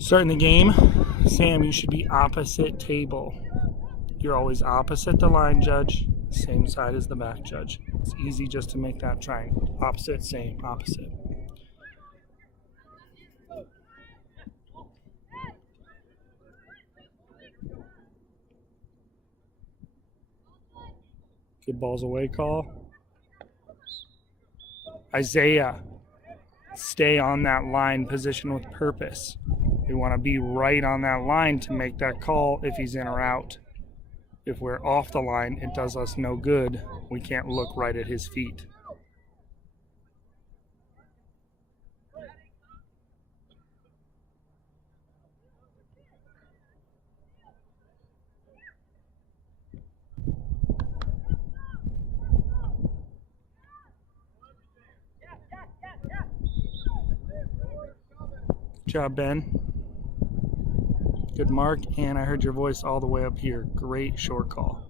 Starting the game, Sam, you should be opposite table. You're always opposite the line judge, same side as the back judge. It's easy just to make that triangle. Opposite, same, opposite. Good balls away call. Isaiah, stay on that line position with purpose. We want to be right on that line to make that call if he's in or out. If we're off the line, it does us no good. We can't look right at his feet. Good job, Ben. Good mark, and I heard your voice all the way up here. Great short call.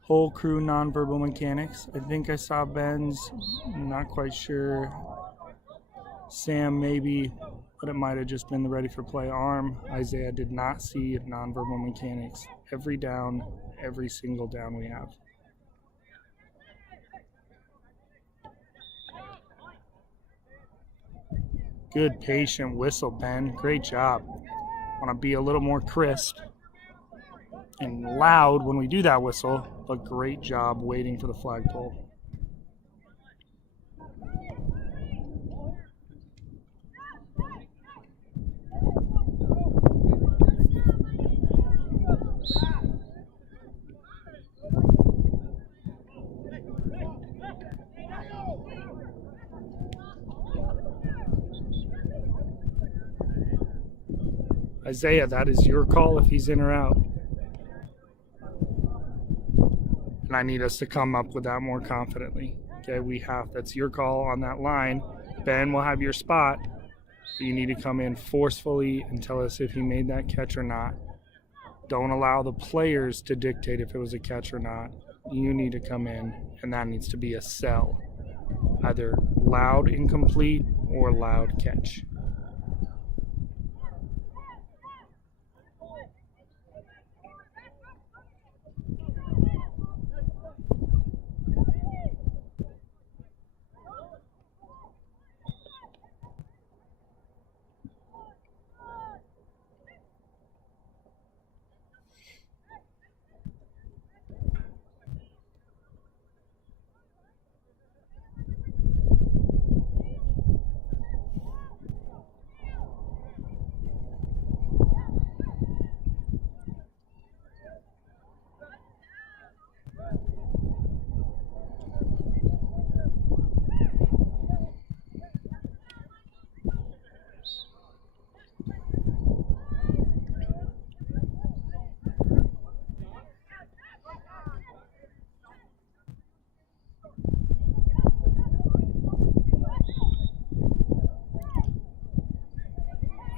Whole crew nonverbal mechanics. I think I saw Ben's. I'm not quite sure. Sam maybe, but it might have just been the ready for play arm. Isaiah did not see nonverbal mechanics. Every down, every single down we have. Good patient whistle, Ben. Great job. Want to be a little more crisp and loud when we do that whistle, but great job waiting for the flagpole. Isaiah, that is your call if he's in or out. And I need us to come up with that more confidently. Okay, that's your call on that line. Ben will have your spot. You need to come in forcefully and tell us if he made that catch or not. Don't allow the players to dictate if it was a catch or not. You need to come in, and that needs to be a sell. Either loud incomplete or loud catch.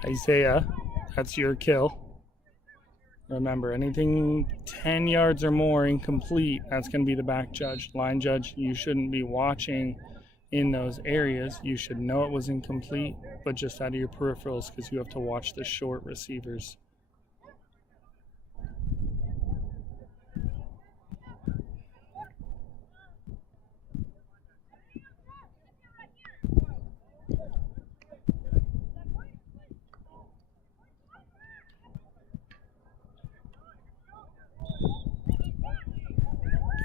Isaiah, that's your kill. Remember, anything 10 yards or more incomplete, that's going to be the back judge. Line judge, you shouldn't be watching in those areas. You should know it was incomplete, but just out of your peripherals because you have to watch the short receivers.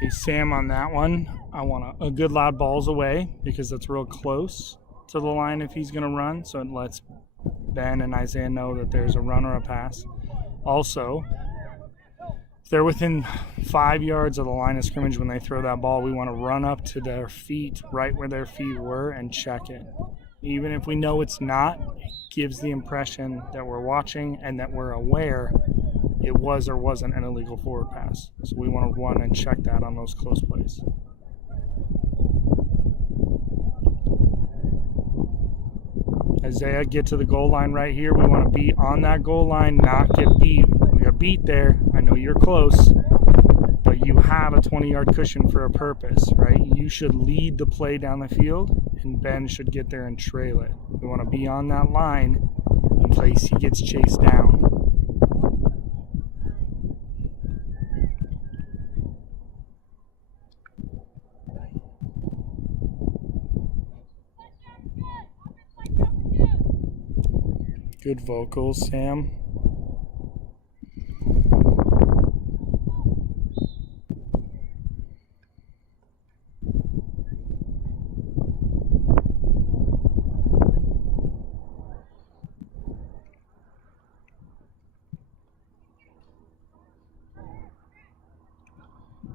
Sam on that one, I want a good loud balls away because that's real close to the line if he's going to run, so it lets Ben and Isaiah know that there's a run or a pass. Also, if they're within 5 yards of the line of scrimmage when they throw that ball, we want to run up to their feet, right where their feet were, and check it. Even if we know it's not, it gives the impression that we're watching and that we're aware it was or wasn't an illegal forward pass. So we want to run and check that on those close plays. Isaiah, get to the goal line right here. We want to be on that goal line, not get beat. We got beat there. I know you're close, but you have a 20-yard cushion for a purpose, right? You should lead the play down the field, and Ben should get there and trail it. We want to be on that line in case he gets chased down. Good vocals, Sam.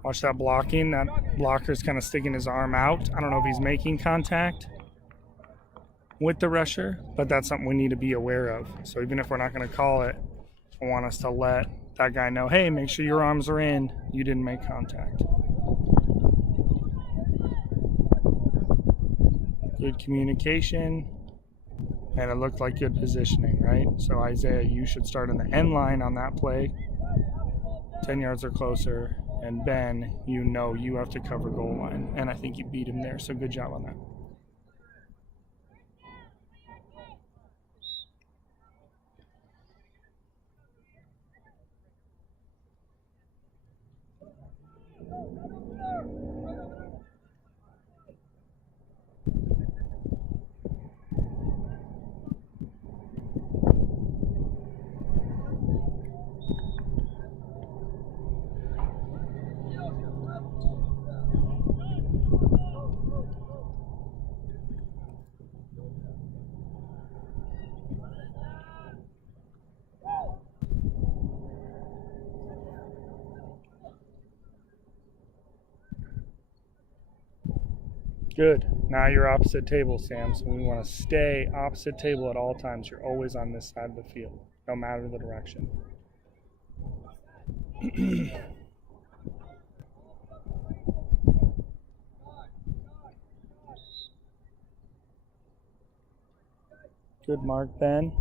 Watch that blocking. That blocker's kind of sticking his arm out. I don't know if he's making contact with the rusher, but that's something we need to be aware of. So even if we're not going to call it, I want us to let that guy know, hey, make sure your arms are in. You didn't make contact. Good communication. And it looked like good positioning, right? So Isaiah, you should start in the end line on that play. 10 yards or closer. And Ben, you know you have to cover goal line. And I think you beat him there, so good job on that. Good. Now you're opposite table, Sam. So we want to stay opposite table at all times. You're always on this side of the field, no matter the direction. Good mark, Ben.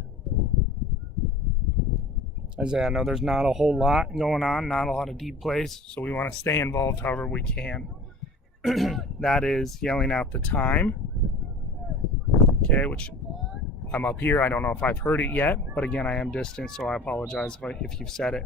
Isaiah, I know there's not a whole lot going on, not a lot of deep plays, so we want to stay involved however we can. That is yelling out the time. Okay, which I'm up here. I don't know if I've heard it yet, but again, I am distant, so I apologize if you've said it.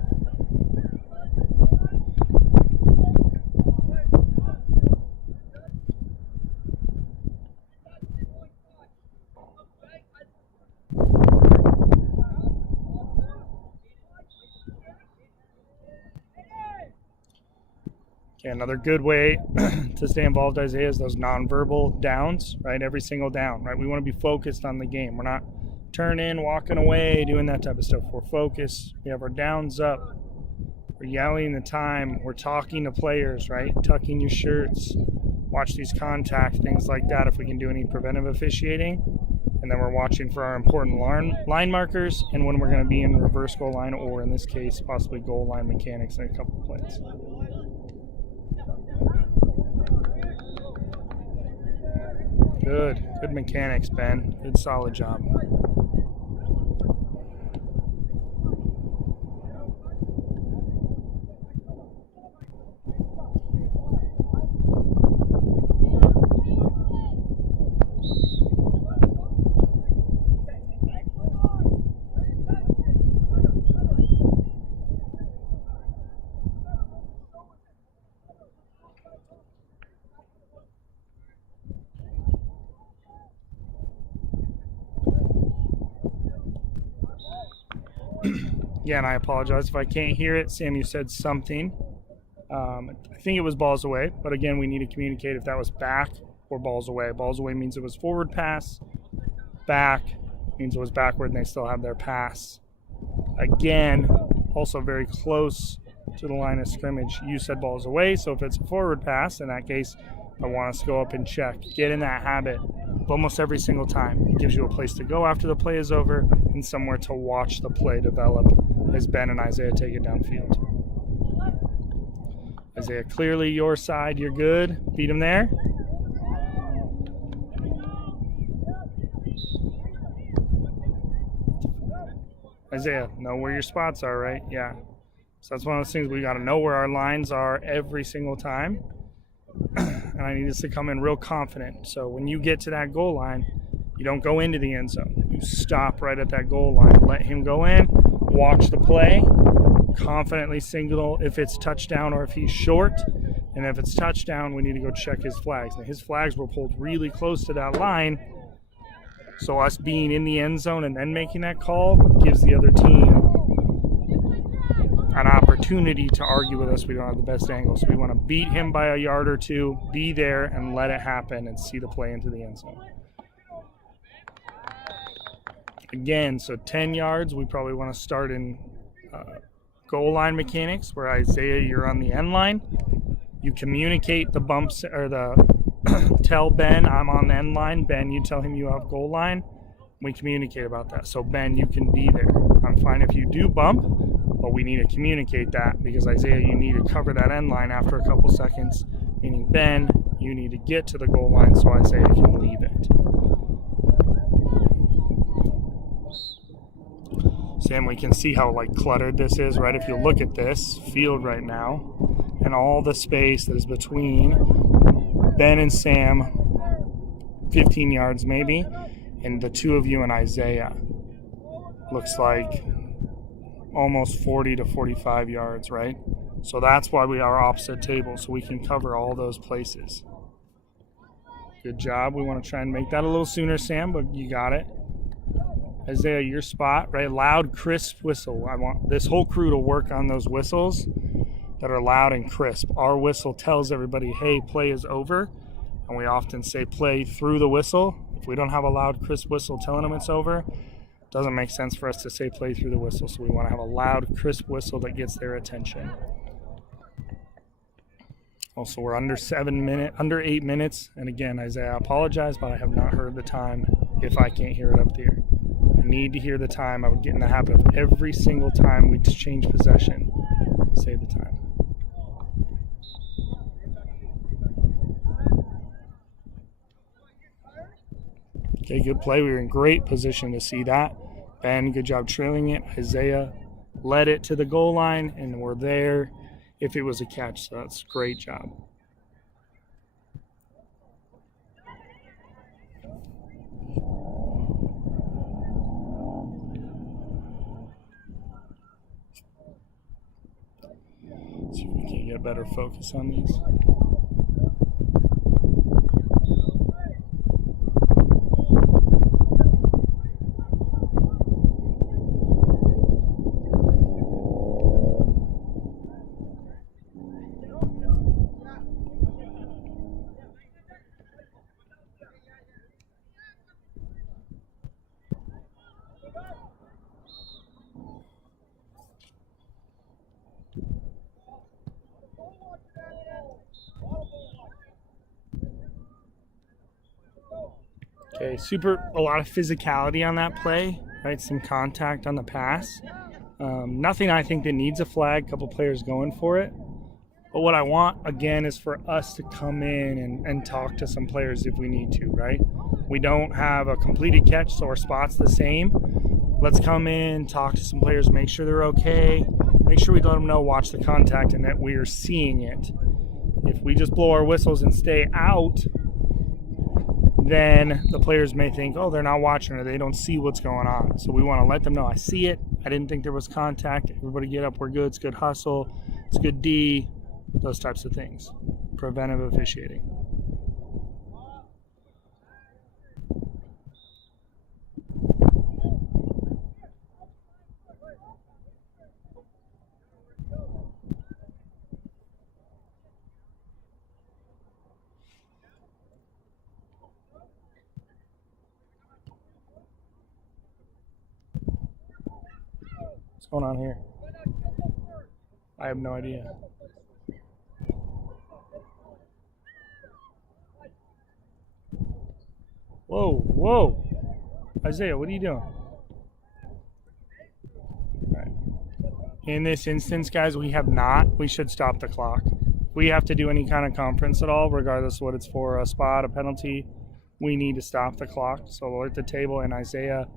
Okay, another good way to stay involved, Isaiah, is those nonverbal downs, right? Every single down, right? We want to be focused on the game. We're not turning, walking away, doing that type of stuff. We're focused. We have our downs up. We're yelling the time. We're talking to players, right? Tucking your shirts. Watch these contact, things like that if we can do any preventive officiating. And then we're watching for our important line markers and when we're going to be in reverse goal line or, in this case, possibly goal line mechanics in a couple of plays. Good mechanics, Ben. Good, solid job. Yeah, and I apologize if I can't hear it. Sam, you said something. I think it was balls away, but again, we need to communicate if that was back or balls away. Balls away means it was forward pass. Back means it was backward and they still have their pass. Again, also very close to the line of scrimmage. You said balls away, so if it's a forward pass, in that case, I want us to go up and check. Get in that habit almost every single time. It gives you a place to go after the play is over and somewhere to watch the play develop as Ben and Isaiah take it downfield. Isaiah, clearly your side. You're good. Beat him there. Isaiah, know where your spots are, right? Yeah. So that's one of those things we got to know where our lines are every single time. And I need us to come in real confident. So when you get to that goal line, you don't go into the end zone. You stop right at that goal line. Let him go in, watch the play, confidently signal if it's touchdown or if he's short. And if it's touchdown, we need to go check his flags. And his flags were pulled really close to that line. So us being in the end zone and then making that call gives the other team an opportunity to argue with us. We don't have the best angle. So we want to beat him by a yard or two, be there and let it happen and see the play into the end zone. Again, so 10 yards, we probably want to start in goal line mechanics where Isaiah, you're on the end line. You communicate the bumps or tell Ben I'm on the end line. Ben, you tell him you have goal line. We communicate about that. So Ben, you can be there. I'm fine if you do bump, but we need to communicate that because Isaiah, you need to cover that end line after a couple seconds. Meaning Ben, you need to get to the goal line so Isaiah can leave it. Sam, we can see how cluttered this is, right? If you look at this field right now and all the space that is between Ben and Sam, 15 yards maybe, and the two of you and Isaiah, looks like almost 40 to 45 yards, right? So that's why we are opposite tables, so we can cover all those places. Good job. We want to try and make that a little sooner, Sam, but you got it. Isaiah, your spot, right? Loud, crisp whistle. I want this whole crew to work on those whistles that are loud and crisp. Our whistle tells everybody, hey, play is over. And we often say play through the whistle. If we don't have a loud, crisp whistle telling them it's over, it doesn't make sense for us to say play through the whistle. So we want to have a loud, crisp whistle that gets their attention. Also, we're under 8 minutes. And again, Isaiah, I apologize, but I have not heard the time if I can't hear it up there. I need to hear the time. I would get in the habit of every single time we change possession, say the time. Okay, good play. We were in great position to see that. Ben, good job trailing it. Isaiah led it to the goal line, and we're there if it was a catch. So that's a great job. See if we can get better focus on these. Okay, a lot of physicality on that play, right? Some contact on the pass. Nothing I think that needs a flag, a couple players going for it. But what I want, again, is for us to come in and talk to some players if we need to, right? We don't have a completed catch, so our spot's the same. Let's come in, talk to some players, make sure they're okay, make sure we let them know, watch the contact, and that we are seeing it. If we just blow our whistles and stay out, then the players may think, oh, they're not watching or they don't see what's going on. So we want to let them know, I see it. I didn't think there was contact. Everybody get up. We're good. It's good hustle. It's good D. Those types of things. Preventive officiating. What's going on here? I have no idea. Whoa. Isaiah, what are you doing? All right. In this instance, guys, we should stop the clock. We have to do any kind of conference at all, regardless of what it's for, a spot, a penalty, we need to stop the clock. So alert the table and Isaiah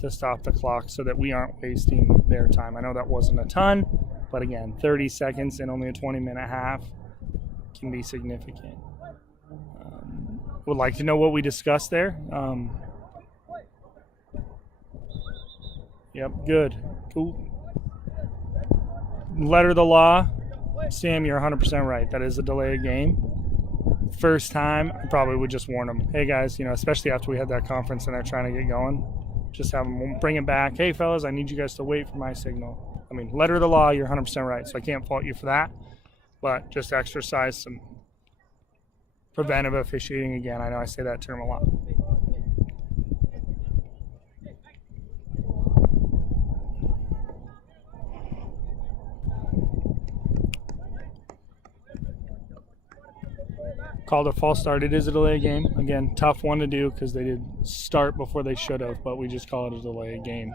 to stop the clock so that we aren't wasting their time. I know that wasn't a ton, But again, 30 seconds in only a 20-minute half can be significant. Would like to know what we discussed there. Yep, good. Cool. Letter of the law. Sam, you're 100% right. That is a delay of game. First time, I probably would just warn them. Hey, guys, especially after we had that conference and they're trying to get going, just have them bring it back. Hey, fellas, I need you guys to wait for my signal. I mean, letter of the law, you're 100% right, so I can't fault you for that. But just exercise some preventive officiating again. I know I say that term a lot. Called a false start. It is a delay game. Again, tough one to do because they did start before they should have, but we just call it a delay game.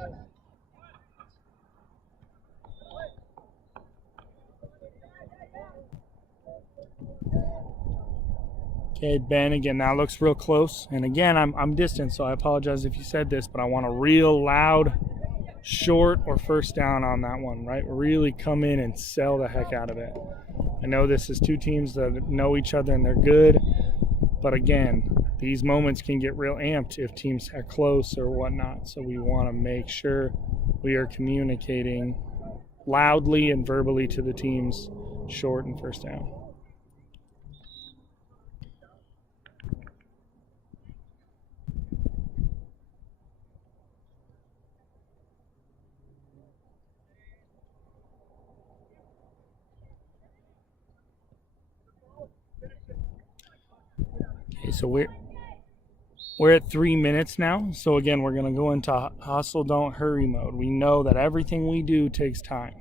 Okay, Ben, again, that looks real close. And again, I'm distant, so I apologize if you said this, but I want a real loud short or first down on that one, right? Really come in and sell the heck out of it. I know this is two teams that know each other and they're good, but again, these moments can get real amped if teams are close or whatnot. So we want to make sure we are communicating loudly and verbally to the teams, short and first down. Okay, so we're at 3 minutes now. So again, we're going to go into hustle, don't hurry mode. We know that everything we do takes time.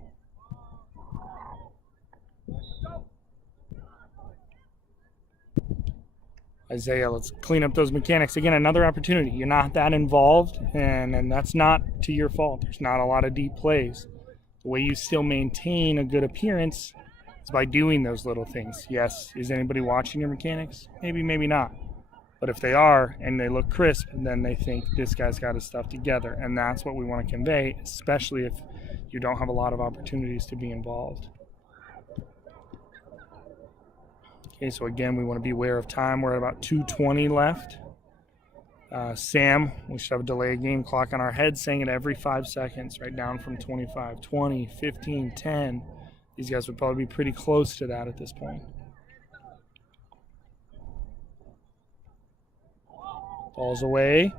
Isaiah, let's clean up those mechanics. Again, another opportunity. You're not that involved, and that's not to your fault. There's not a lot of deep plays. The way you still maintain a good appearance is by doing those little things. Yes, is anybody watching your mechanics? Maybe, maybe not. But if they are and they look crisp, then they think this guy's got his stuff together. And that's what we want to convey, especially if you don't have a lot of opportunities to be involved. Okay, so again, we want to be aware of time. We're at about 2:20 left. Sam, we should have a delay game clock on our head saying it every 5 seconds, right down from 25, 20, 15, 10. These guys would probably be pretty close to that at this point. Ball's away.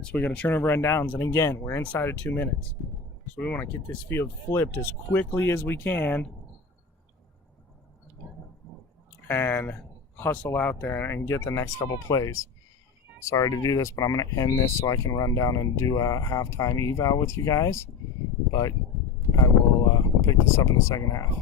So we got a turnover on downs, and again, we're inside of 2 minutes. So we want to get this field flipped as quickly as we can and hustle out there and get the next couple plays. Sorry to do this, but I'm going to end this so I can run down and do a halftime eval with you guys. But I will pick this up in the second half.